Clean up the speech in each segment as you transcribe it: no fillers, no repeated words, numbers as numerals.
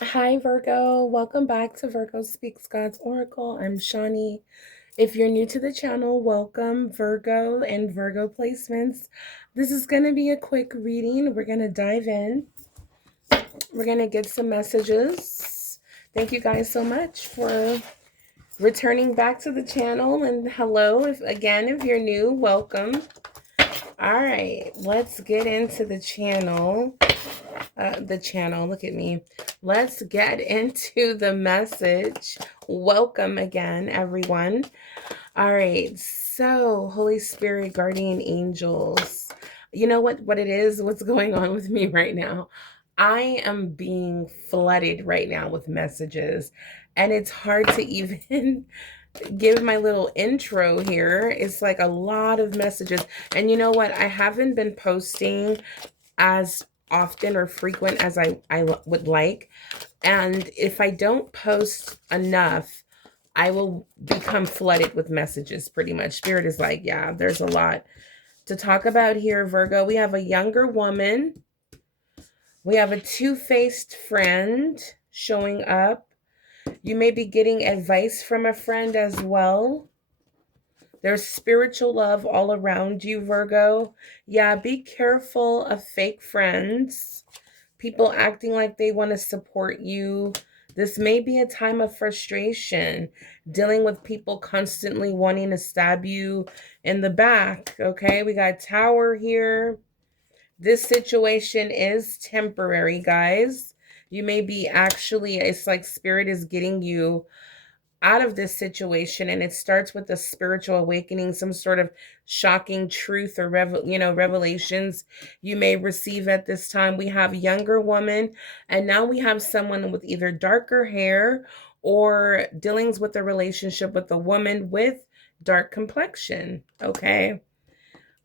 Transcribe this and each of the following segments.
Hi, Virgo. Welcome back to Virgo Speaks God's Oracle. I'm Shawnee. If you're new to the channel, welcome, Virgo and Virgo placements. This is going to be a quick reading. We're going to dive in. We're going to get some messages. Thank you guys so much for returning back to the channel. And hello, if you're new, welcome. All right, let's get into the channel. Look at me. Let's get into the message. Welcome again, everyone. All right. So, Holy Spirit, guardian angels. You know what it is? What's going on with me right now? I am being flooded right now with messages, and it's hard to even give my little intro here. It's like a lot of messages. And you know what? I haven't been posting as often or frequent as I would like. And if I don't post enough, I will become flooded with messages pretty much. Spirit is like, yeah, there's a lot to talk about here, Virgo. We have a younger woman. We have a two-faced friend showing up. You may be getting advice from a friend as well. There's spiritual love all around you, Virgo. Yeah, be careful of fake friends, people acting like they want to support you. This may be a time of frustration, dealing with people constantly wanting to stab you in the back. Okay, we got Tower here. This situation is temporary, guys. You may be it's like Spirit is getting you out of this situation, and it starts with a spiritual awakening, some sort of shocking truth or revelations you may receive at this time. We have younger woman, and now we have someone with either darker hair or dealings with a relationship with a woman with dark complexion. Okay.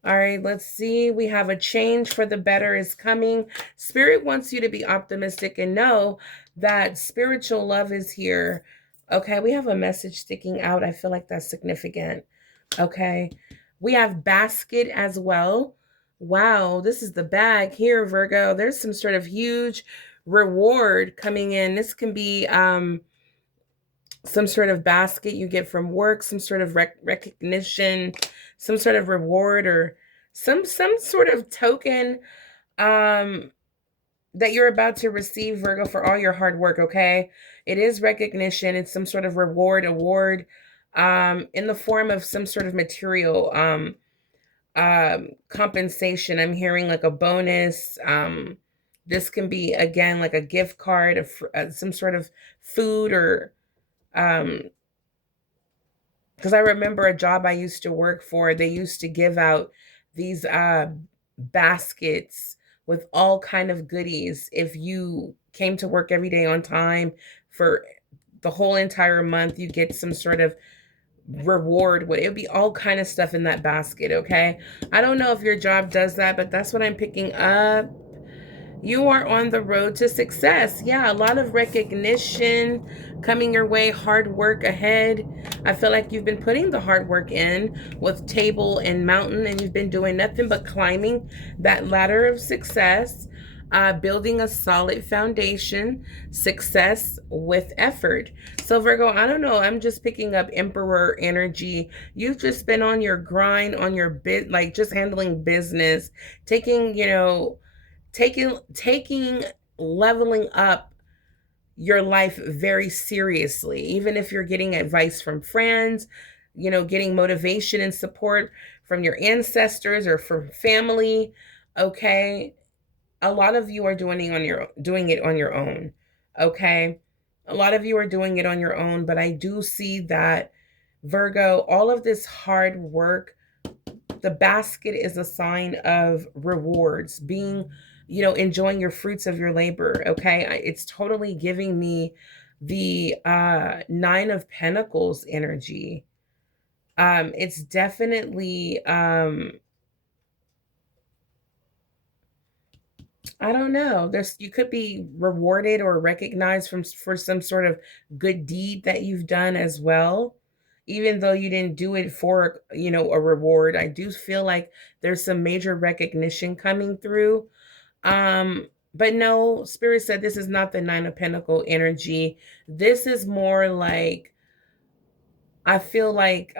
All right, let's see. We have a change for the better is coming. Spirit wants you to be optimistic and know that spiritual love is here. Okay, we have a message sticking out. I feel like that's significant. Okay, we have basket as well. Wow, this is the bag here, Virgo. There's some sort of huge reward coming in. This can be some sort of basket you get from work, some sort of recognition, some sort of reward, or some sort of token um that you're about to receive, Virgo, for all your hard work. Okay, it is recognition. It's some sort of award in the form of some sort of material compensation. I'm hearing like a bonus. This can be again like a gift card of some sort of food or um because I remember a job I used to work for, they used to give out these baskets with all kind of goodies if you came to work every day on time for the whole entire month. You get some sort of reward. It would be all kind of stuff in that basket. Okay, I don't know if your job does that, but that's what I'm picking up. You are on the road to success. Yeah, a lot of recognition coming your way, hard work ahead. I feel like you've been putting the hard work in with table and mountain, and you've been doing nothing but climbing that ladder of success, building a solid foundation, success with effort. So, Virgo, I don't know. I'm just picking up Emperor energy. You've just been on your grind, on your bit, like just handling business, taking, taking leveling up your life very seriously, even if you're getting advice from friends, getting motivation and support from your ancestors or from family. Okay, a lot of you are doing it on your own. Okay, a lot of you are doing it on your own, but I do see that, Virgo, all of this hard work, the basket is a sign of rewards, being, enjoying your fruits of your labor. Okay, it's totally giving me the Nine of Pentacles energy. It's definitely I don't know, there's, you could be rewarded or recognized for some sort of good deed that you've done as well, even though you didn't do it for, a reward. I do feel like there's some major recognition coming through. But no, Spirit said this is not the Nine of Pentacle energy. This is more like, I feel like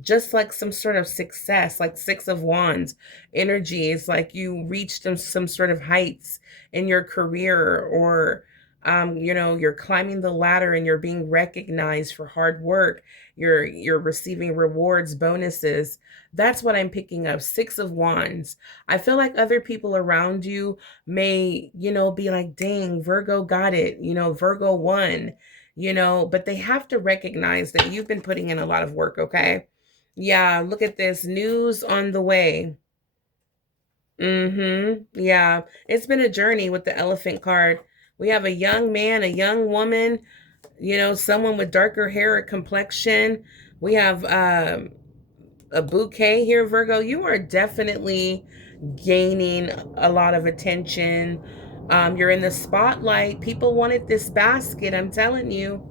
just like some sort of success, like Six of Wands energy. It's like you reached some sort of heights in your career, or you're climbing the ladder and you're being recognized for hard work. You're receiving rewards, bonuses. That's what I'm picking up. Six of Wands. I feel like other people around you may, be like, dang, Virgo got it, Virgo won, but they have to recognize that you've been putting in a lot of work, okay? Yeah, look at this. News on the way. Yeah, it's been a journey with the elephant card. We have a young man, a young woman, someone with darker hair or complexion. We have a bouquet here, Virgo. You are definitely gaining a lot of attention. You're in the spotlight. People wanted this basket, I'm telling you.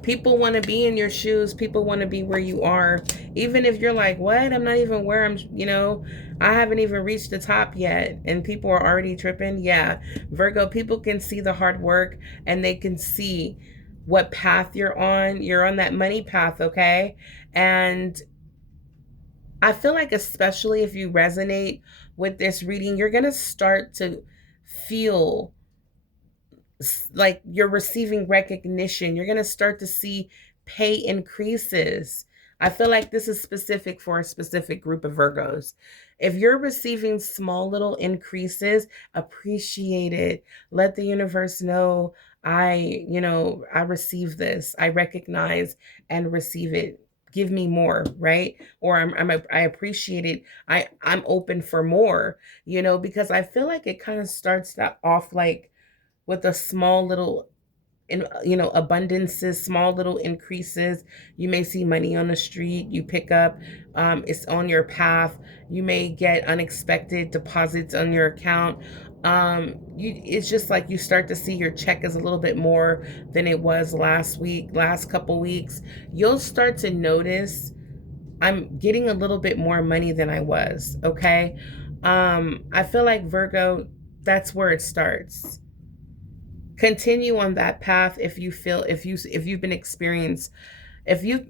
People want to be in your shoes. People want to be where you are. Even if you're like, what? I'm not even where I haven't even reached the top yet. And people are already tripping. Yeah. Virgo, people can see the hard work and they can see what path you're on. You're on that money path, okay? And I feel like, especially if you resonate with this reading, you're going to start to feel like you're receiving recognition. You're going to start to see pay increases. I feel like this is specific for a specific group of Virgos. If you're receiving small little increases, appreciate it. Let the universe know, I receive this. I recognize and receive it. Give me more, right? Or I appreciate it. I'm open for more, because I feel like it kind of starts that off like with a small little abundances, small little increases. You may see money on the street, you pick up, it's on your path. You may get unexpected deposits on your account. It's just like you start to see your check is a little bit more than it was last couple weeks. You'll start to notice, I'm getting a little bit more money than I was, okay? I feel like, Virgo, that's where it starts. Continue on that path. If you feel, if you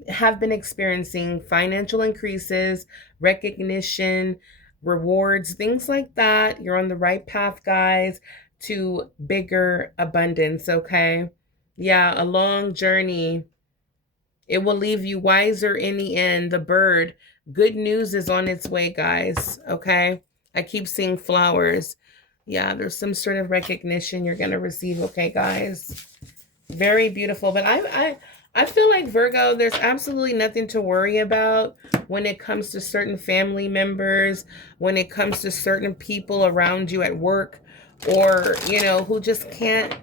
have been experiencing financial increases, recognition, rewards, things like that, you're on the right path, guys, to bigger abundance, okay? Yeah, a long journey. It will leave you wiser in the end. The bird, good news is on its way, guys. Okay. I keep seeing flowers. Yeah, there's some sort of recognition you're gonna receive. Okay, guys. Very beautiful. But I feel like, Virgo, there's absolutely nothing to worry about when it comes to certain family members, when it comes to certain people around you at work, or who just can't,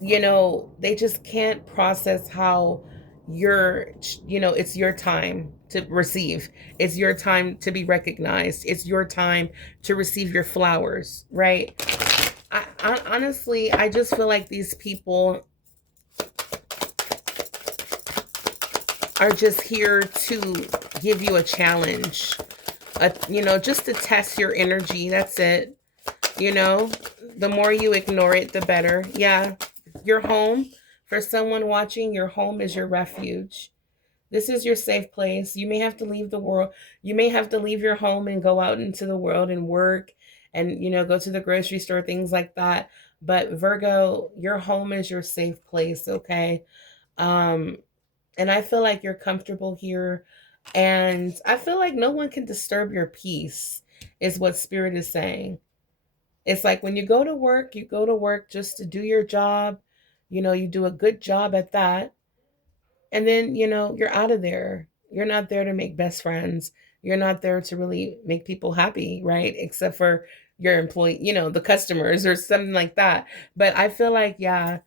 they just can't process how you're, it's your time to receive. It's your time to be recognized. It's your time to receive your flowers, right? I honestly, I just feel like these people are just here to give you a challenge, just to test your energy. That's it. The more you ignore it, the better. Yeah. Your home, for someone watching, your home is your refuge. This is your safe place. You may have to leave the world. You may have to leave your home and go out into the world and work and, go to the grocery store, things like that. But, Virgo, your home is your safe place, okay? Um, and I feel like you're comfortable here. And I feel like no one can disturb your peace, is what Spirit is saying. It's like when you go to work, you go to work just to do your job. You do a good job at that. And then, you're out of there. You're not there to make best friends. You're not there to really make people happy, right? Except for your employee, the customers or something like that. But I feel like, yeah,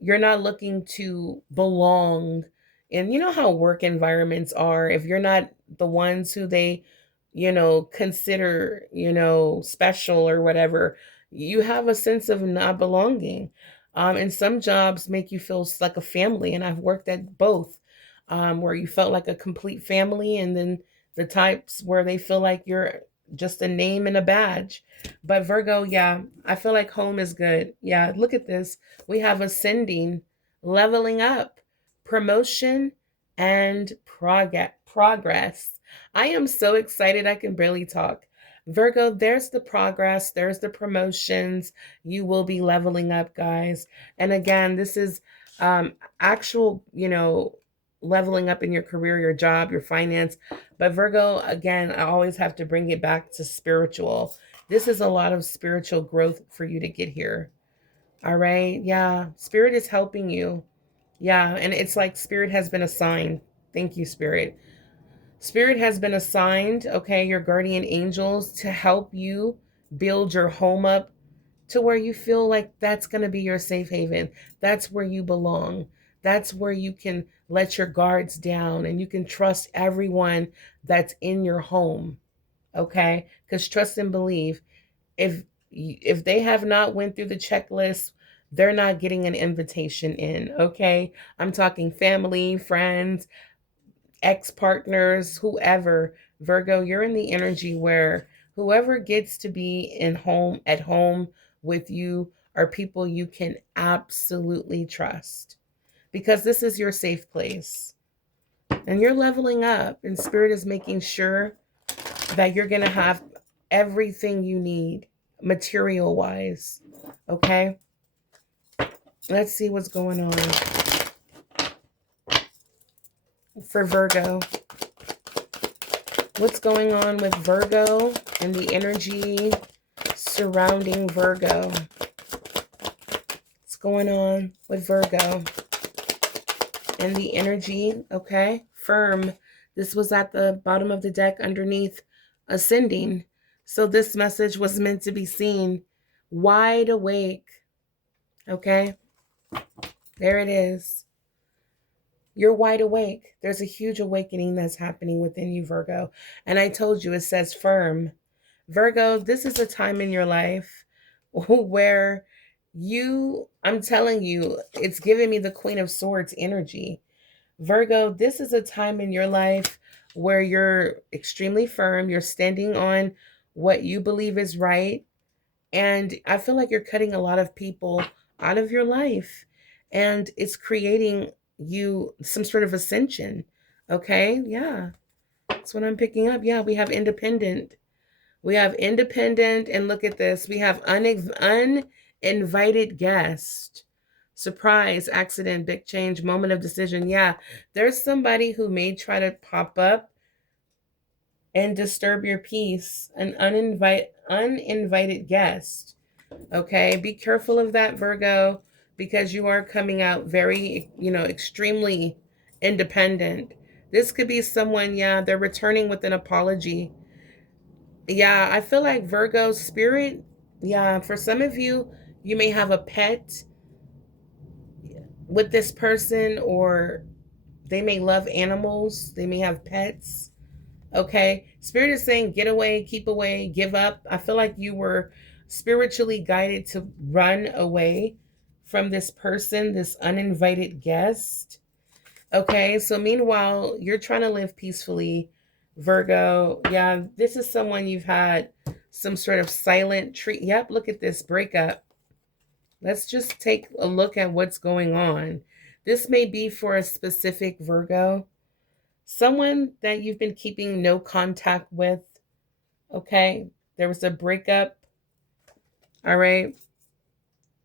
you're not looking to belong. And you know how work environments are. If you're not the ones who they, consider, special or whatever, you have a sense of not belonging. And some jobs make you feel like a family. And I've worked at both, where you felt like a complete family, and then the types where they feel like you're just a name and a badge. But Virgo, yeah, I feel like home is good. Yeah, look at this. We have ascending, leveling up, promotion, and progress. I am so excited I can barely talk. Virgo, there's the progress, there's the promotions. You will be leveling up, guys. And again, this is actual, leveling up in your career, your job, your finance. But Virgo, again, I always have to bring it back to spiritual. This is a lot of spiritual growth for you to get here. All right. Yeah. Spirit is helping you. Yeah. And it's like Spirit has been assigned. Thank you, Spirit. Spirit has been assigned, okay, your guardian angels to help you build your home up to where you feel like that's going to be your safe haven. That's where you belong. That's where you can let your guards down and you can trust everyone that's in your home. Okay? Cuz trust and believe, if they have not went through the checklist, they're not getting an invitation in, okay? I'm talking family, friends, ex-partners, whoever. Virgo, you're in the energy where whoever gets to be at home with you are people you can absolutely trust, because this is your safe place. And you're leveling up, and Spirit is making sure that you're going to have everything you need material wise. Okay? Let's see what's going on for Virgo. What's going on with Virgo and the energy surrounding Virgo? What's going on with Virgo and the energy? Okay, firm. This was at the bottom of the deck underneath ascending. So this message was meant to be seen. Wide awake. Okay, there it is. You're wide awake. There's a huge awakening that's happening within you, Virgo. And I told you, it says firm. Virgo, this is a time in your life where I'm telling you, it's giving me the Queen of Swords energy. Virgo, this is a time in your life where you're extremely firm. You're standing on what you believe is right. And I feel like you're cutting a lot of people out of your life. And it's creating you some sort of ascension. Okay? Yeah. That's what I'm picking up. Yeah, we have independent. We have independent, and look at this. We have uninvited guest. Surprise, accident, big change, moment of decision. Yeah, there's somebody who may try to pop up and disturb your peace. An uninvited guest. Okay, be careful of that, Virgo, because you are coming out very, extremely independent. This could be someone, yeah, they're returning with an apology. Yeah, I feel like Virgo spirit, yeah, for some of you, you may have a pet with this person, or they may love animals, they may have pets. Okay, Spirit is saying get away, keep away, give up. I feel like you were spiritually guided to run away from this person, this uninvited guest. Okay, so meanwhile, you're trying to live peacefully, Virgo. Yeah, this is someone you've had some sort of silent treat. Yep, look at this breakup. Let's just take a look at what's going on. This may be for a specific Virgo, someone that you've been keeping no contact with. Okay, there was a breakup. All right,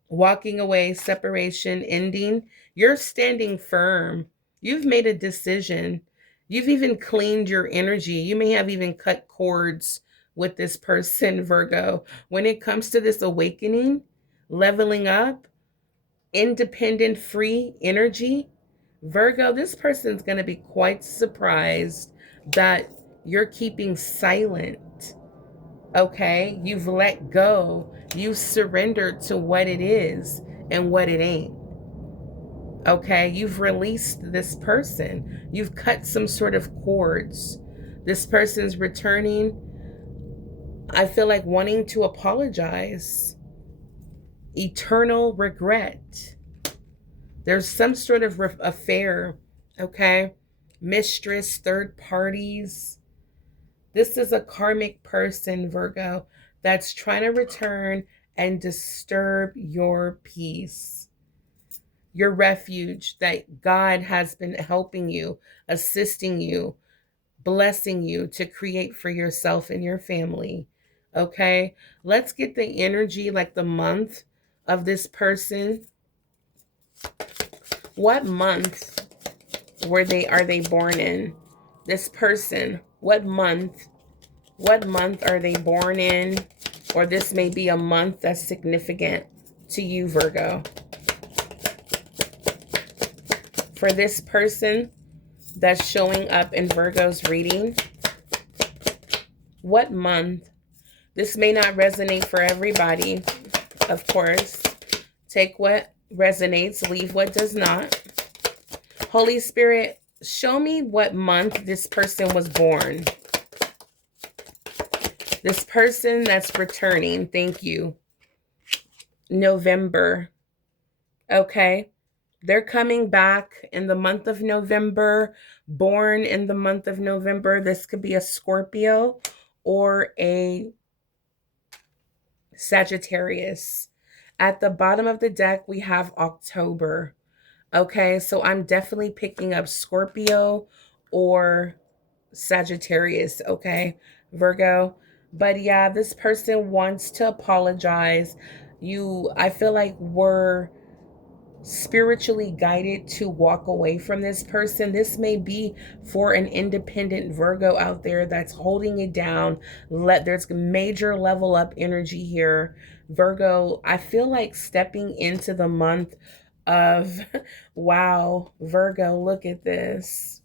walking away, separation, ending. You're standing firm. You've made a decision. You've even cleaned your energy. You may have even cut cords with this person, Virgo. When it comes to this awakening, leveling up, independent, free energy, Virgo, this person's going to be quite surprised that you're keeping silent. Okay, you've let go, you've surrendered to what it is and what it ain't. Okay, you've released this person, you've cut some sort of cords. This person's returning, I feel like wanting to apologize. Eternal regret. There's some sort of affair, okay? Mistress, third parties. This is a karmic person, Virgo, that's trying to return and disturb your peace, your refuge that God has been helping you, assisting you, blessing you to create for yourself and your family. Okay? Let's get the energy, like the month of this person. What month are they born in? This person, what month are they born in? Or this may be a month that's significant to you, Virgo. For this person that's showing up in Virgo's reading, what month? This may not resonate for everybody, of course. Take what resonates, leave what does not. Holy Spirit, show me what month this person was born. This person that's returning, thank you. November. Okay. They're coming back in the month of November, born in the month of November. This could be a Scorpio or a Sagittarius. At the bottom of the deck, we have October. Okay, so I'm definitely picking up Scorpio or Sagittarius, okay, Virgo. But yeah, this person wants to apologize. I feel like we're spiritually guided to walk away from this person. This may be for an independent Virgo out there that's holding it down. There's major level up energy here. Virgo, I feel like stepping into the month of wow, Virgo, look at this.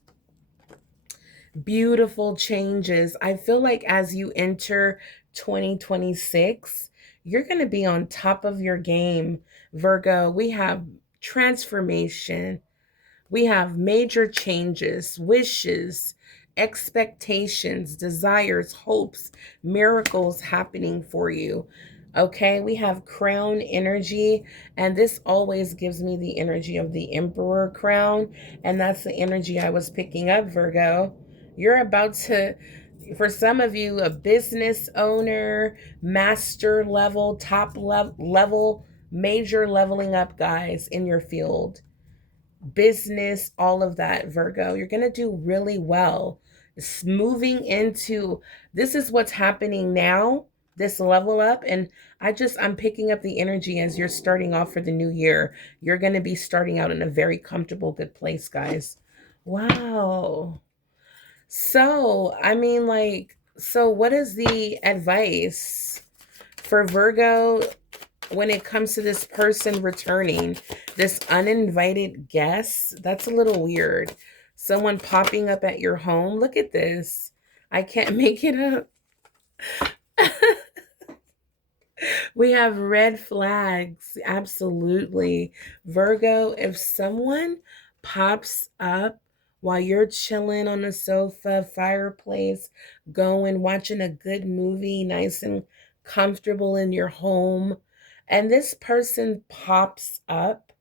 Beautiful changes. I feel like as you enter 2026, you're going to be on top of your game, Virgo. We have transformation, we have major changes, wishes, expectations, desires, hopes, miracles happening for you. Okay, we have crown energy, and this always gives me the energy of the emperor crown, and that's the energy I was picking up, Virgo. You're about to, for some of you, a business owner, master level, top level, major leveling up, guys, in your field, business, all of that, Virgo. You're going to do really well. It's moving into, this is what's happening now, this level up. And I'm picking up the energy as you're starting off for the new year. You're going to be starting out in a very comfortable, good place, guys. Wow. So, I mean, like, so what is the advice for Virgo when it comes to this person returning, this uninvited guest? That's a little weird. Someone popping up at your home. Look at this. I can't make it up. We have red flags. Absolutely. Virgo, if someone pops up while you're chilling on a sofa, fireplace, going, watching a good movie, nice and comfortable in your home, and this person pops up,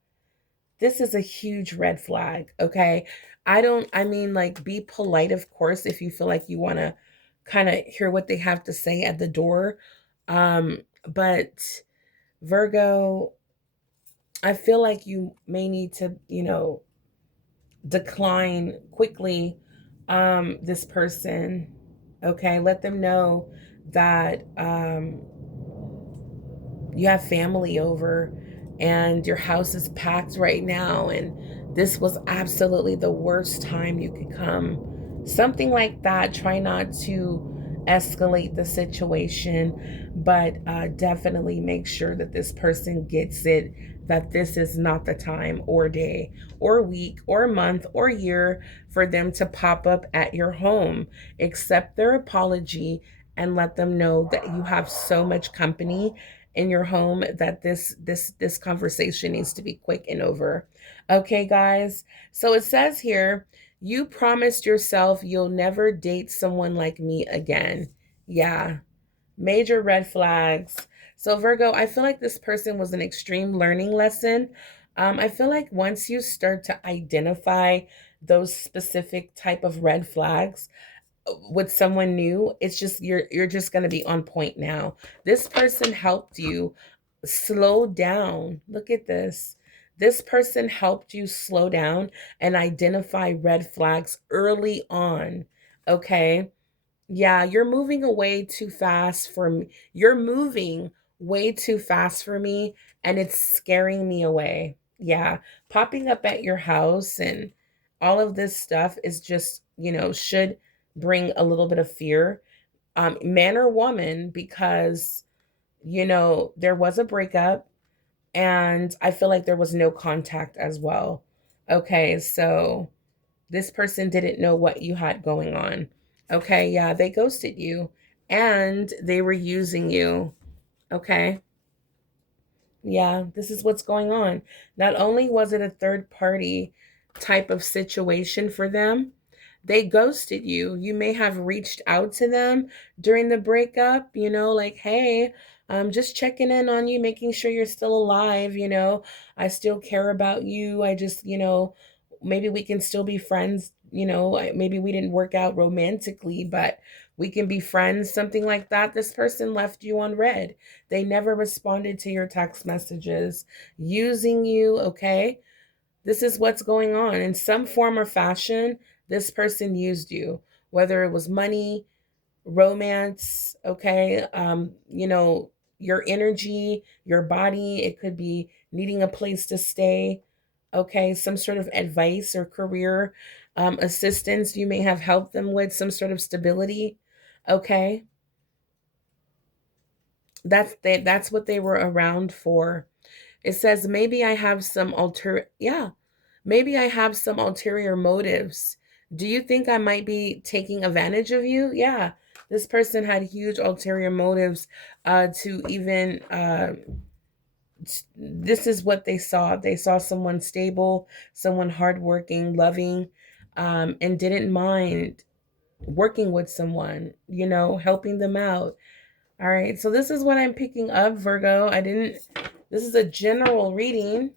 this is a huge red flag, okay? I mean, like, be polite, of course, if you feel like you want to kind of hear what they have to say at the door. But Virgo, I feel like you may need to, decline quickly this person. Okay, let them know that you have family over and your house is packed right now, and this was absolutely the worst time you could come. Something like that. Try not to escalate the situation, but definitely make sure that this person gets it, that this is not the time or day or week or month or year for them to pop up at your home. Accept their apology and let them know that you have so much company in your home that this conversation needs to be quick and over. Okay, guys. So it says here, you promised yourself you'll never date someone like me again. Yeah. Major red flags. So Virgo, I feel like this person was an extreme learning lesson. I feel like once you start to identify those specific type of red flags, with someone new, it's just you're just going to be on point now. This person helped you slow down. Look at this. This person helped you slow down and identify red flags early on. Okay? Yeah, you're moving away too fast for me. You're moving way too fast for me, and it's scaring me away. Yeah, popping up at your house and all of this stuff is just, should bring a little bit of fear, man or woman, because, there was a breakup, and I feel like there was no contact as well. Okay, so this person didn't know what you had going on. Okay, yeah, they ghosted you and they were using you. Okay, yeah, this is what's going on. Not only was it a third party type of situation for them, they ghosted you. You may have reached out to them during the breakup, like, hey, I'm just checking in on you, making sure you're still alive. I still care about you. I just, maybe we can still be friends. Maybe we didn't work out romantically, but we can be friends, something like that. This person left you on red. They never responded to your text messages, using you. Okay, this is what's going on. In some form or fashion, this person used you, whether it was money, romance, okay, your energy, your body. It could be needing a place to stay, okay, some sort of advice or career assistance you may have helped them with, some sort of stability, okay. That's what they were around for. It says maybe I have some maybe I have some ulterior motives. Do you think I might be taking advantage of you? Yeah. This person had huge ulterior motives to even this is what they saw. They saw someone stable, someone hardworking, loving, and didn't mind working with someone, helping them out. All right. So this is what I'm picking up, Virgo. This is a general reading.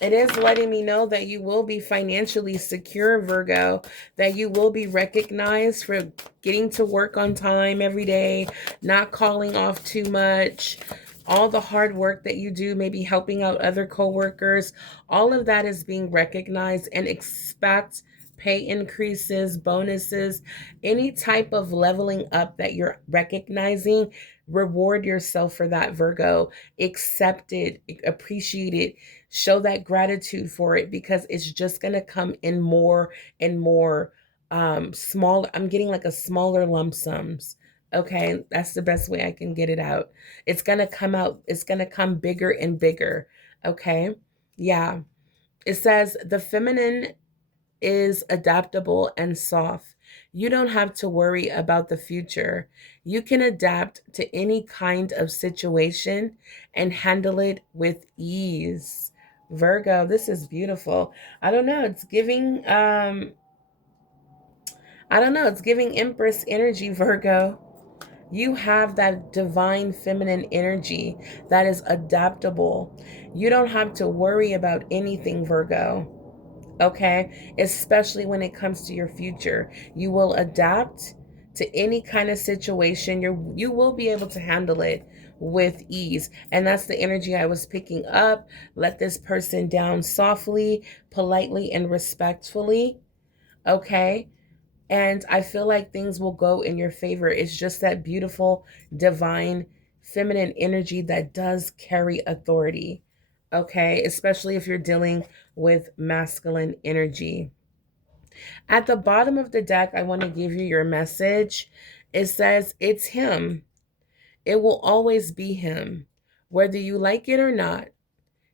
It is letting me know that you will be financially secure, Virgo, that you will be recognized for getting to work on time every day, not calling off too much, all the hard work that you do, maybe helping out other coworkers. All of that is being recognized, and expect pay increases, bonuses, any type of leveling up that you're recognizing. Reward yourself for that, Virgo. Accept it, appreciate it, show that gratitude for it, because it's just going to come in more and more small. I'm getting like a smaller lump sums. Okay, that's the best way I can get it out. It's going to come out, it's going to come bigger and bigger. Okay, yeah. It says the feminine is adaptable and soft. You don't have to worry about the future. You can adapt to any kind of situation and handle it with ease. Virgo, this is beautiful. I don't know, it's giving it's giving Empress energy, Virgo. You have that divine feminine energy that is adaptable. You don't have to worry about anything, Virgo. Okay, especially when it comes to your future, you will adapt to any kind of situation. You will be able to handle it with ease, and that's the energy I was picking up. Let this person down softly, politely, and respectfully. Okay, and I feel like things will go in your favor. It's just that beautiful divine feminine energy that does carry authority. Okay, especially if you're dealing with masculine energy. At the bottom of the deck, I want to give you your message. It says, it's him. It will always be him. Whether you like it or not,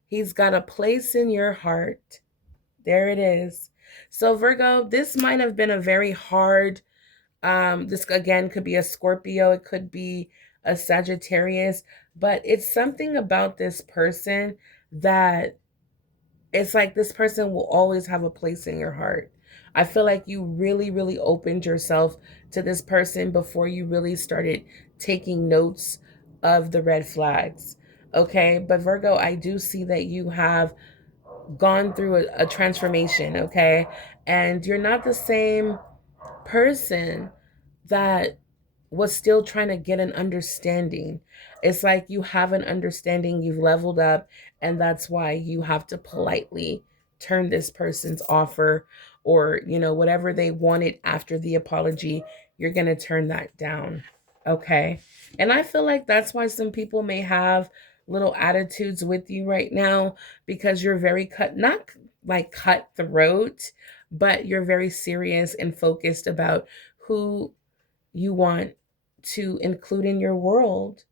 he's got a place in your heart. There it is. So, Virgo, this might have been a very hard, this again could be a Scorpio, it could be a Sagittarius, but it's something about this person that it's like this person will always have a place in your heart. I feel like you really, really opened yourself to this person before you really started taking notes of the red flags. Okay. But Virgo, I do see that you have gone through a transformation. Okay. And you're not the same person that was still trying to get an understanding. It's like you have an understanding, you've leveled up, and that's why you have to politely turn this person's offer, or, whatever they wanted after the apology, you're going to turn that down. Okay. And I feel like that's why some people may have little attitudes with you right now, because you're very not like cutthroat, but you're very serious and focused about who you want to include in your world.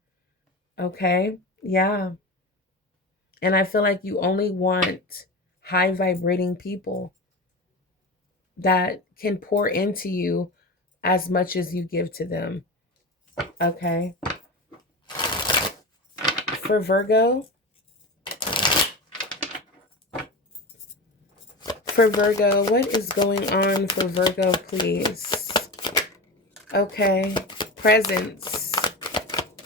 Okay. Yeah. And I feel like you only want high vibrating people that can pour into you as much as you give to them. Okay. For Virgo, what is going on for Virgo, please? Okay. Presence.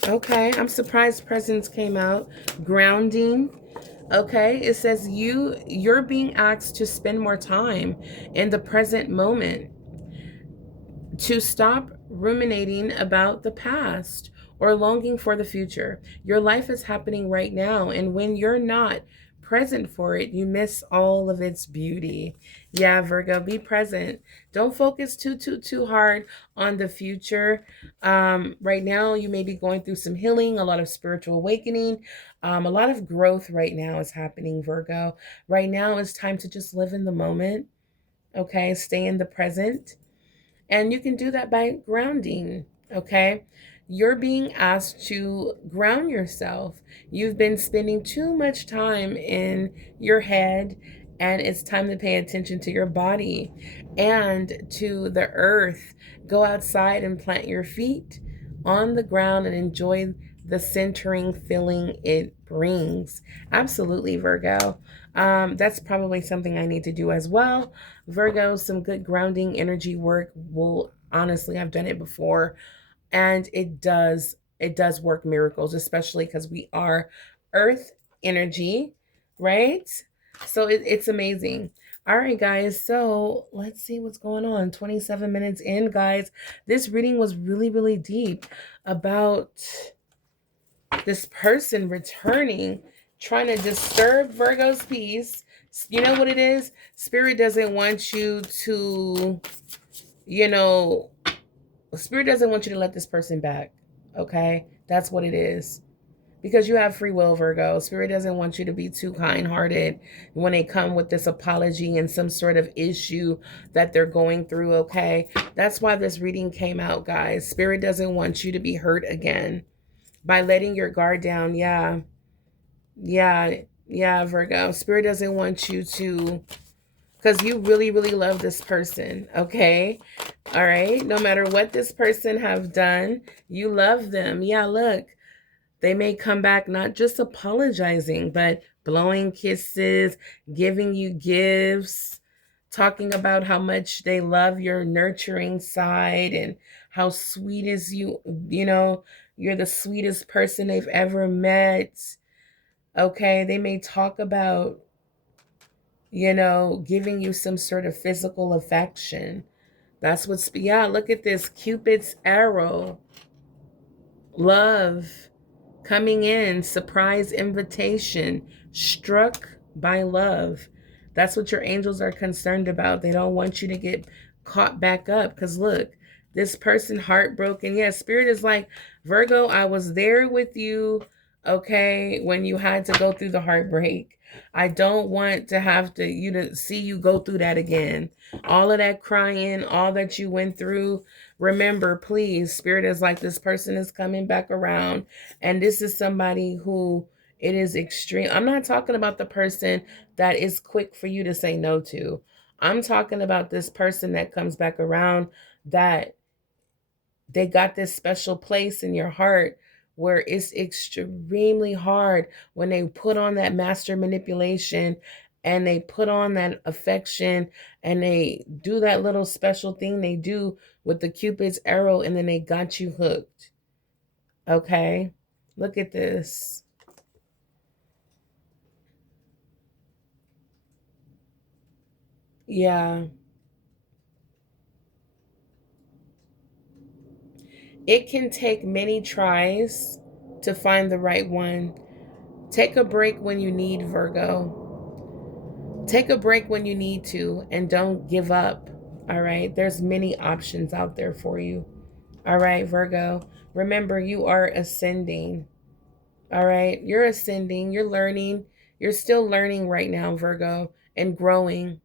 Okay. I'm surprised presence came out. Grounding. Okay, it says you're being asked to spend more time in the present moment, to stop ruminating about the past or longing for the future. Your life is happening right now, and when you're not present for it, you miss all of its beauty. Yeah, Virgo, be present. Don't focus too hard on the future. Right now, you may be going through some healing, a lot of spiritual awakening, a lot of growth right now is happening, Virgo. Right now, it's time to just live in the moment. Okay, stay in the present. And you can do that by grounding, okay? You're being asked to ground yourself. You've been spending too much time in your head, and it's time to pay attention to your body and to the earth. Go outside and plant your feet on the ground and enjoy the centering feeling it brings. Absolutely, Virgo. That's probably something I need to do as well. Virgo, some good grounding energy work will, honestly, I've done it before, and it does work miracles, especially because we are earth energy, right? So it's amazing. All right, guys, so let's see what's going on. 27 minutes in, guys. This reading was really, really deep about this person returning, trying to disturb Virgo's peace. You know what it is? Spirit doesn't want you to, you know, Spirit doesn't want you to let this person back. Okay? That's what it is. Because you have free will, Virgo. Spirit doesn't want you to be too kind hearted when they come with this apology and some sort of issue that they're going through. Okay? That's why this reading came out, guys. Spirit doesn't want you to be hurt again by letting your guard down. Yeah. Yeah. Yeah, Virgo. Spirit doesn't want you to, because you really, really love this person. Okay. All right. No matter what this person have done, you love them. Yeah, look, they may come back not just apologizing, but blowing kisses, giving you gifts, talking about how much they love your nurturing side and how sweet is you, you're the sweetest person they've ever met. Okay, they may talk about, giving you some sort of physical affection. That's what's, yeah, look at this Cupid's arrow. Love coming in, surprise invitation, struck by love. That's what your angels are concerned about. They don't want you to get caught back up, because look, this person heartbroken. Yeah, Spirit is like, Virgo, I was there with you, okay, when you had to go through the heartbreak. I don't want to have to you to see you go through that again. All of that crying, all that you went through. Remember, please, Spirit is like, this person is coming back around, and this is somebody who it is extreme. I'm not talking about the person that is quick for you to say no to. I'm talking about this person that comes back around, that they got this special place in your heart where it's extremely hard when they put on that master manipulation and they put on that affection and they do that little special thing they do with the Cupid's arrow, and then they got you hooked. Okay? Look at this. Yeah. It can take many tries to find the right one. Take a break when you need, Virgo. Take a break when you need to, and don't give up. All right. There's many options out there for you. All right, Virgo. Remember, you are ascending. All right. You're ascending. You're learning. You're still learning right now, Virgo, and growing.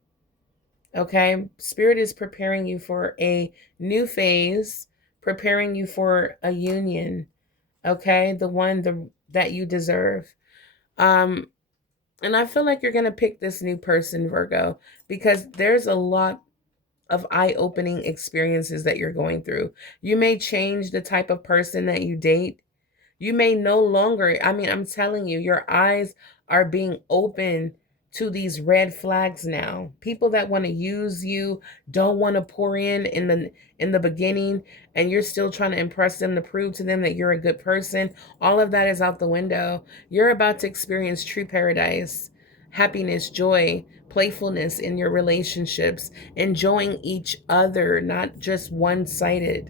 Okay. Spirit is preparing you for a new phase, preparing you for a union. Okay. The one that you deserve. Um, and I feel like you're going to pick this new person, Virgo, because there's a lot of eye-opening experiences that you're going through. You may change the type of person that you date. You may no longer, I mean, I'm telling you, your eyes are being open to these red flags now. People that want to use you, don't want to pour in the beginning, and you're still trying to impress them to prove to them that you're a good person. All of that is out the window. You're about to experience true paradise, happiness, joy, playfulness in your relationships, enjoying each other, not just one-sided.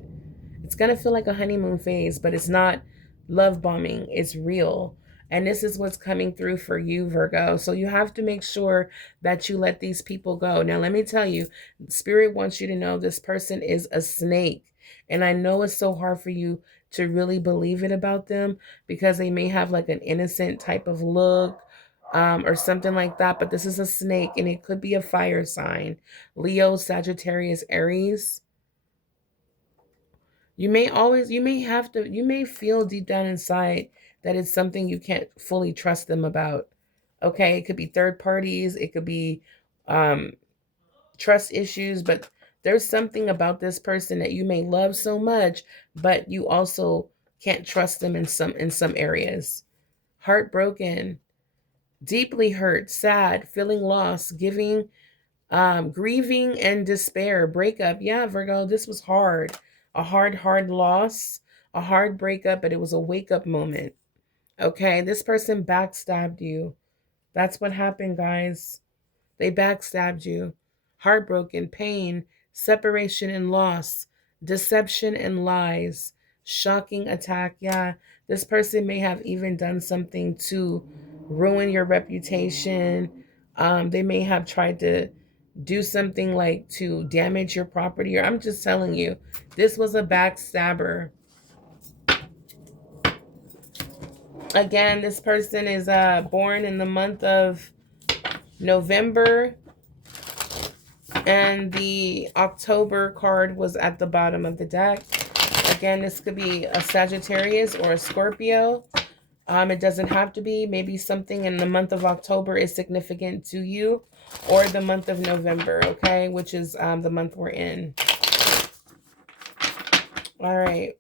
It's going to feel like a honeymoon phase, but it's not love bombing. It's real. And this is what's coming through for you, Virgo. So you have to make sure that you let these people go. Now, let me tell you, Spirit wants you to know this person is a snake. And I know it's so hard for you to really believe it about them because they may have like an innocent type of look, or something like that. But this is a snake, and it could be a fire sign. Leo, Sagittarius, Aries. You may feel deep down inside that it's something you can't fully trust them about. Okay. It could be third parties. It could be um, trust issues, but there's something about this person that you may love so much, but you also can't trust them in some areas. Heartbroken, deeply hurt, sad, feeling lost, giving grieving and despair, breakup. Yeah, Virgo, this was hard. A hard loss, a hard breakup, but it was a wake up moment. Okay, this person backstabbed you. That's what happened, guys. They backstabbed you. Heartbroken, pain, separation and loss, deception and lies, shocking attack. Yeah, this person may have even done something to ruin your reputation. They may have tried to do something like to damage your property, or I'm just telling you, this was a backstabber. Again, this person is born in the month of November, and the October card was at the bottom of the deck. Again, this could be a Sagittarius or a Scorpio. It doesn't have to be. Maybe something in the month of October is significant to you, or the month of November, okay, which is the month we're in. All right.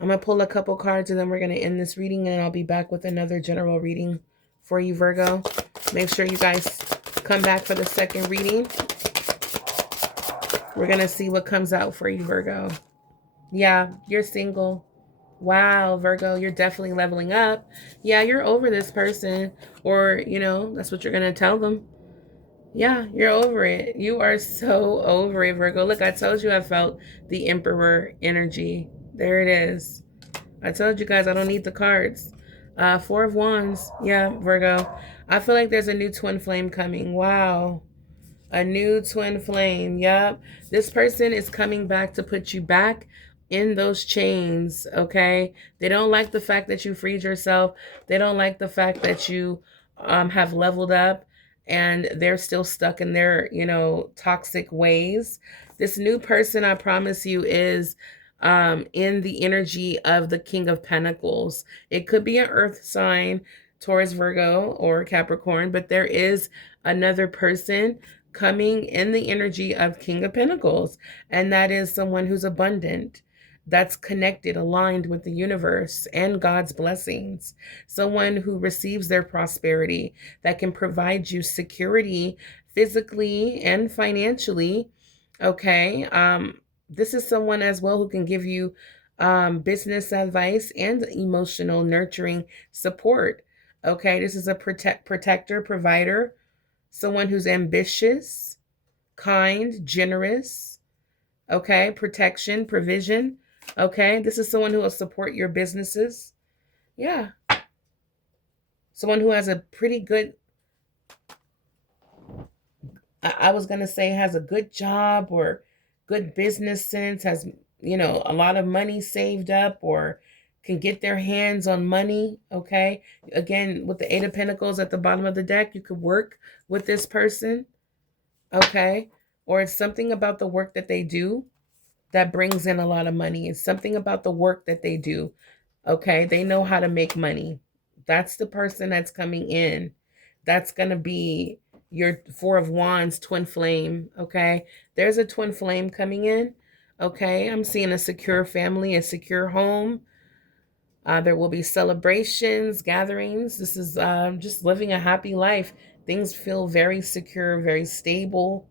I'm going to pull a couple cards, and then we're going to end this reading, and I'll be back with another general reading for you, Virgo. Make sure you guys come back for the second reading. We're going to see what comes out for you, Virgo. Yeah, you're single. Wow, Virgo, you're definitely leveling up. Yeah, you're over this person, or, that's what you're going to tell them. Yeah, you're over it. You are so over it, Virgo. Look, I told you I felt the Emperor energy. There it is. I told you guys I don't need the cards. Four of Wands. Yeah, Virgo. I feel like there's a new twin flame coming. Wow. A new twin flame. Yep. This person is coming back to put you back in those chains, okay? They don't like the fact that you freed yourself. They don't like the fact that you have leveled up, and they're still stuck in their, toxic ways. This new person, I promise you, is in the energy of the King of Pentacles. It could be an earth sign, Taurus, Virgo, or Capricorn, but there is another person coming in the energy of King of Pentacles, and that is someone who's abundant, that's connected, aligned with the universe and God's blessings, someone who receives their prosperity, that can provide you security physically and financially. Okay. This is someone as well who can give you business advice and emotional nurturing support. Okay. This is a protector, provider, someone who's ambitious, kind, generous. Okay. Protection, provision. Okay, this is someone who will support your businesses. Yeah, someone who has a pretty good, I was going to say has a good job or good business sense, has, a lot of money saved up or can get their hands on money. Okay. Again, with the Eight of Pentacles at the bottom of the deck, you could work with this person. Okay. Or it's something about the work that they do that brings in a lot of money. It's something about the work that they do. Okay. They know how to make money. That's the person that's coming in. That's going to be your Four of Wands twin flame. Okay. There's a twin flame coming in. Okay. I'm seeing a secure family, a secure home. There will be celebrations, gatherings. This is just living a happy life. Things feel very secure, very stable.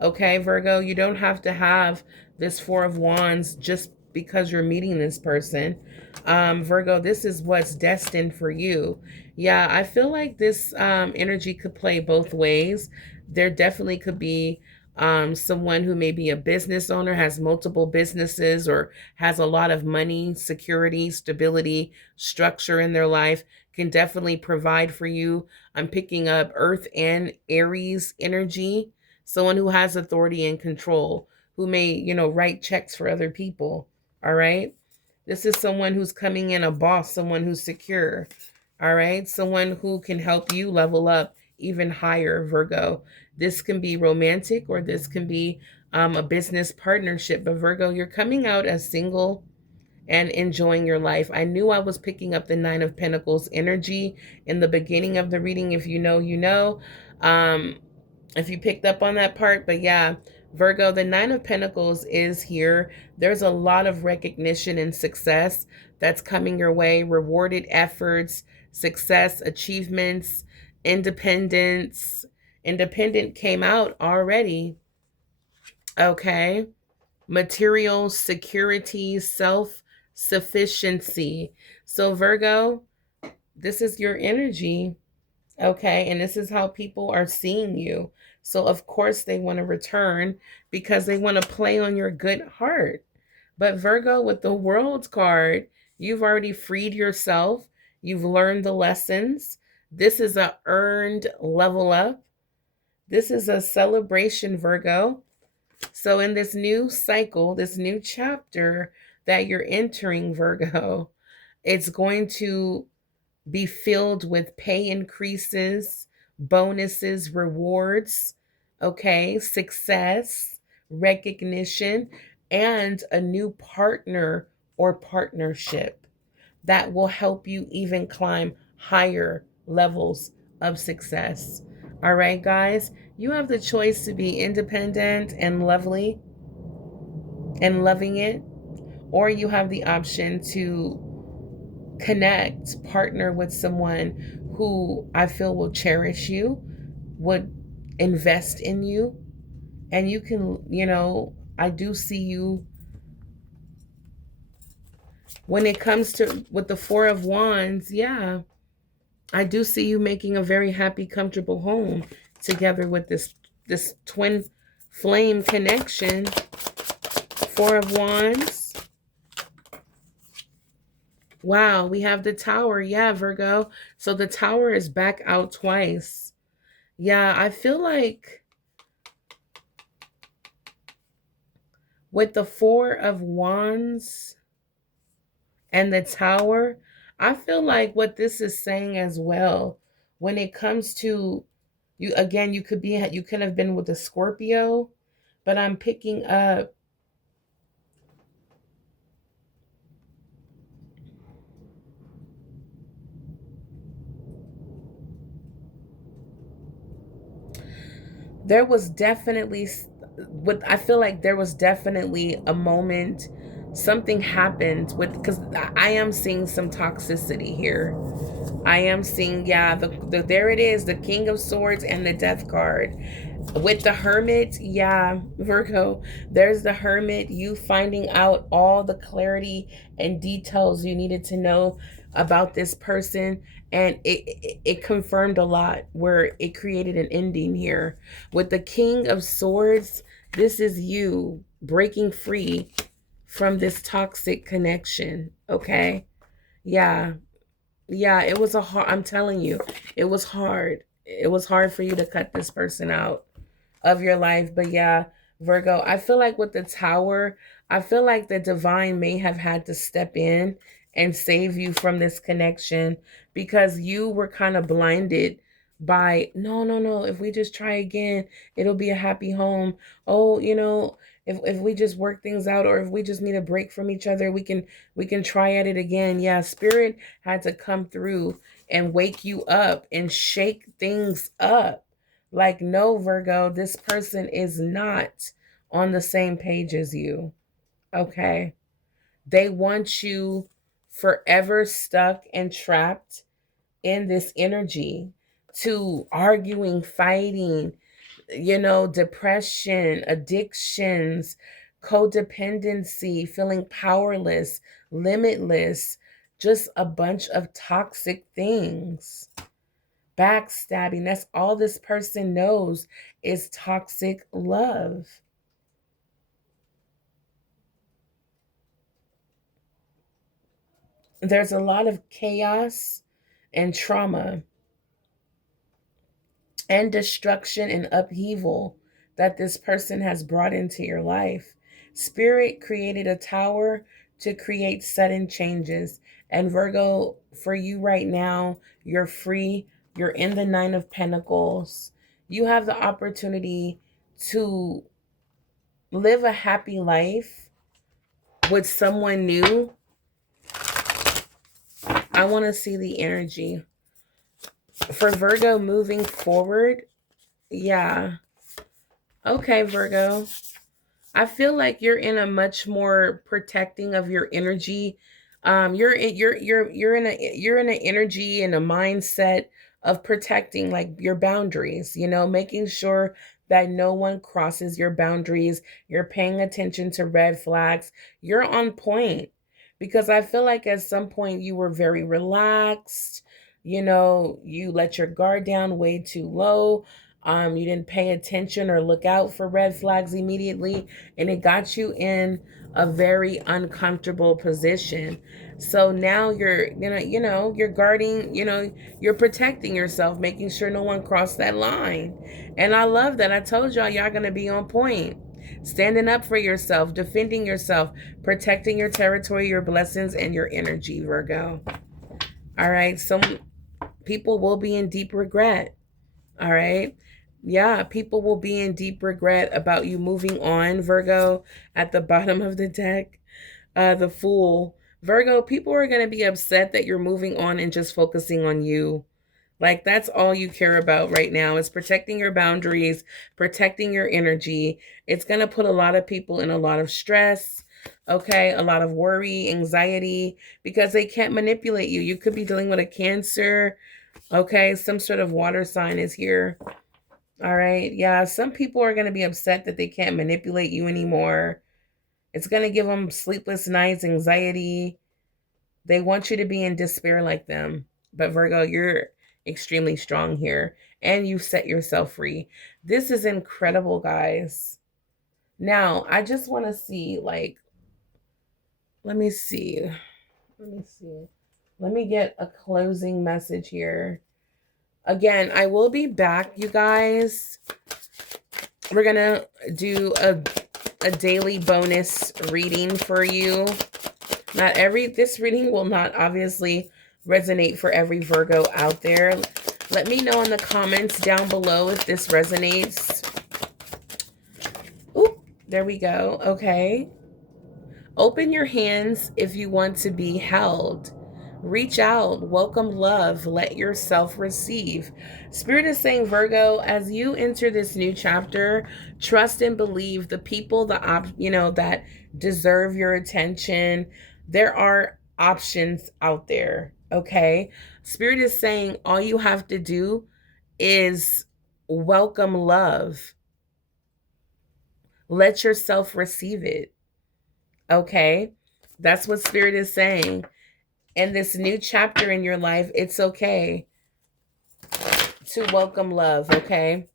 Okay, Virgo, you don't have to have this Four of Wands just because you're meeting this person. Virgo, this is what's destined for you. Yeah, I feel like this energy could play both ways. There definitely could be someone who may be a business owner, has multiple businesses, or has a lot of money, security, stability, structure in their life, can definitely provide for you. I'm picking up Earth and Aries energy. Someone who has authority and control, who may, write checks for other people. All right. This is someone who's coming in, a boss, someone who's secure. All right. Someone who can help you level up even higher, Virgo. This can be romantic or this can be a business partnership. But Virgo, you're coming out as single and enjoying your life. I knew I was picking up the Nine of Pentacles energy in the beginning of the reading. If you know, you know. If you picked up on that part. But yeah, Virgo, the Nine of Pentacles is here. There's a lot of recognition and success that's coming your way. Rewarded efforts, success, achievements, independence. Independent came out already. Okay. Material security, self-sufficiency. So Virgo, this is your energy. Okay. And this is how people are seeing you. So of course they want to return because they want to play on your good heart. But Virgo, with the World card, you've already freed yourself. You've learned the lessons. This is a earned level up. This is a celebration, Virgo. So in this new cycle, this new chapter that you're entering, Virgo, it's going to be filled with pay increases, bonuses, rewards, okay, success, recognition, and a new partner or partnership that will help you even climb higher levels of success. All right, guys, you have the choice to be independent and lovely and loving it, or you have the option to connect, partner with someone who I feel will cherish you, would invest in you, and you can, I do see you when it comes to with the Four of Wands. Yeah, I do see you making a very happy, comfortable home together with this twin flame connection. Four of Wands. Wow, we have the Tower. Yeah, Virgo. So the Tower is back out twice. Yeah, I feel like with the Four of Wands and the Tower, I feel like what this is saying as well, when it comes to you, again, you could have been with a Scorpio, but I'm picking up there was definitely what I feel like there was definitely a moment something happened with, because I am seeing some toxicity here. I am seeing, yeah, there it is, the King of Swords and the Death card. With the Hermit, yeah, Virgo, there's the Hermit, you finding out all the clarity and details you needed to know about this person. And it confirmed a lot where it created an ending here. With the King of Swords, this is you breaking free from this toxic connection. Okay. Yeah. Yeah. It was a hard, I'm telling you, it was hard. It was hard for you to cut this person out of your life. But yeah, Virgo, I feel like with the tower, I feel like the divine may have had to step in and save you from this connection because you were kind of blinded by no, no, no. If we just try again, it'll be a happy home. Oh, if we just work things out, or if we just need a break from each other, we can try at it again. Yeah, spirit had to come through and wake you up and shake things up. Like, no, Virgo, this person is not on the same page as you. Okay. They want you forever stuck and trapped in this energy to arguing, fighting, depression, addictions, codependency, feeling powerless, limitless, just a bunch of toxic things. Backstabbing. That's all this person knows is toxic love. There's a lot of chaos and trauma and destruction and upheaval that this person has brought into your life. Spirit created a tower to create sudden changes. And Virgo, for you right now, you're free. You're in the Nine of Pentacles. You have the opportunity to live a happy life with someone new. I want to see the energy for Virgo moving forward. Yeah. Okay, Virgo. I feel like you're in a much more protecting of your energy. You're in an energy and a mindset of protecting like your boundaries, making sure that no one crosses your boundaries. You're paying attention to red flags. You're on point because I feel like at some point you were very relaxed. You let your guard down way too low. You didn't pay attention or look out for red flags immediately, and it got you in a very uncomfortable position. So now you're guarding, you're protecting yourself, making sure no one crossed that line. And I love that. I told y'all gonna be on point. Standing up for yourself, defending yourself, protecting your territory, your blessings, and your energy, Virgo. All right. Some people will be in deep regret. All right. Yeah, people will be in deep regret about you moving on, Virgo, at the bottom of the deck. The Fool. Virgo, people are going to be upset that you're moving on and just focusing on you. Like, that's all you care about right now is protecting your boundaries, protecting your energy. It's going to put a lot of people in a lot of stress, okay? A lot of worry, anxiety, because they can't manipulate you. You could be dealing with a Cancer, okay? Some sort of water sign is here. All right. Yeah. Some people are going to be upset that they can't manipulate you anymore. It's going to give them sleepless nights, anxiety. They want you to be in despair like them. But Virgo, you're extremely strong here and you set yourself free. This is incredible, guys. Now, I just want to see, like, let me see. Let me see. Let me get a closing message here. Again, I will be back, you guys. We're going to do a daily bonus reading for you. This reading will not obviously resonate for every Virgo out there. Let me know in the comments down below if this resonates. Oop, there we go. Okay. Open your hands if you want to be held. Reach out, welcome love, let yourself receive. Spirit is saying, Virgo, as you enter this new chapter, trust and believe the people that deserve your attention. There are options out there, okay? Spirit is saying all you have to do is welcome love. Let yourself receive it, okay? That's what Spirit is saying. In this new chapter in your life, it's okay to welcome love, okay?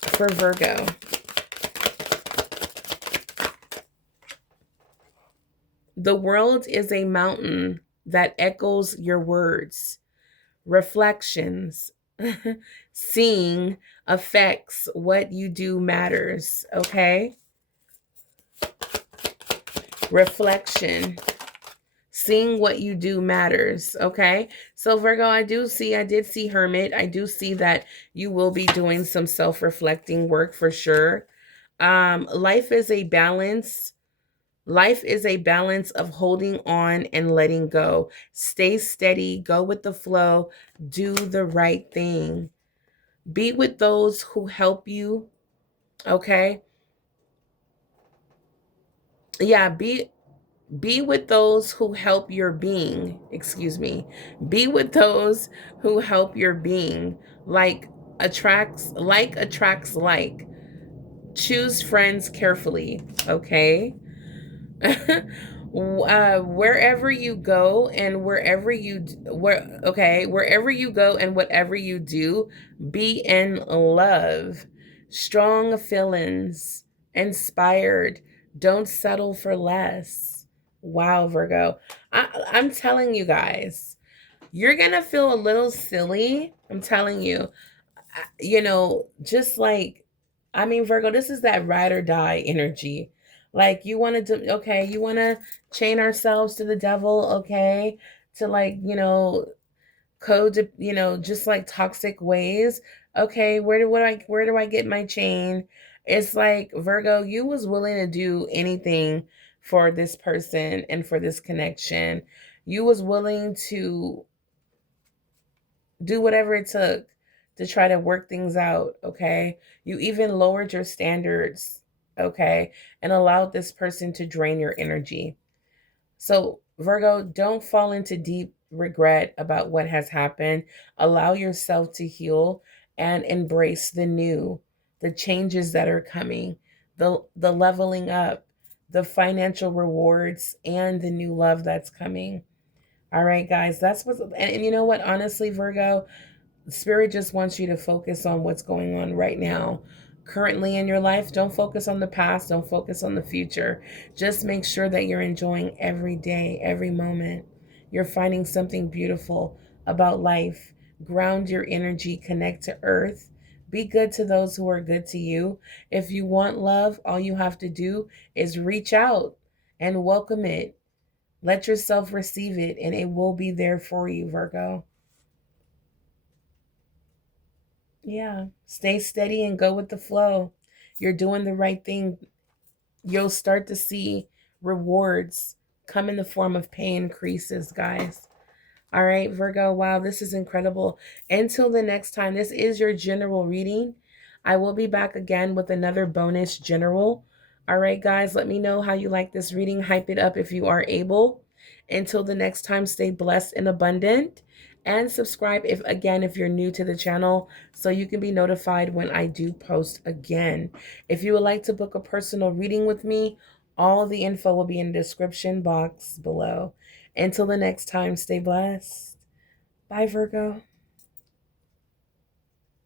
For Virgo. The world is a mountain that echoes your words. Reflections. Seeing affects what you do matters, okay? Reflection. Seeing what you do matters, okay? So Virgo, I did see Hermit. I do see that you will be doing some self-reflecting work for sure. Life is a balance. Life is a balance of holding on and letting go. Stay steady, go with the flow, do the right thing. Be with those who help you, okay? Yeah, be with those who help your being. Excuse me. Be with those who help your being. Like attracts like. Choose friends carefully, okay? Wherever you go and wherever you go and whatever you do, be in love. Strong feelings, inspired. Don't settle for less. Wow, Virgo. I'm telling you guys, you're gonna feel a little silly. I'm telling you, just like, I mean, Virgo, this is that ride or die energy. Like, you want to chain ourselves to the devil, okay? To like, code, just like toxic ways. Okay, where do I get my chain? It's like, Virgo, you was willing to do anything for this person and for this connection. You was willing to do whatever it took to try to work things out, okay? You even lowered your standards, okay? And allowed this person to drain your energy. So, Virgo, don't fall into deep regret about what has happened. Allow yourself to heal and embrace the new, the changes that are coming, the leveling up, the financial rewards, and the new love that's coming. All right, guys, and you know what? Honestly, Virgo, Spirit just wants you to focus on what's going on right now, currently in your life. Don't focus on the past. Don't focus on the future. Just make sure that you're enjoying every day, every moment. You're finding something beautiful about life. Ground your energy, connect to earth. Be good to those who are good to you. If you want love, all you have to do is reach out and welcome it. Let yourself receive it, and it will be there for you, Virgo. Yeah. Stay steady and go with the flow. You're doing the right thing. You'll start to see rewards come in the form of pay increases, guys. All right, Virgo. Wow, this is incredible. Until the next time, this is your general reading. I will be back again with another bonus general. All right, guys, let me know how you like this reading. Hype it up if you are able. Until the next time, stay blessed and abundant. And subscribe if you're new to the channel so you can be notified when I do post again. If you would like to book a personal reading with me, all the info will be in the description box below. Until the next time, stay blessed. Bye, Virgo.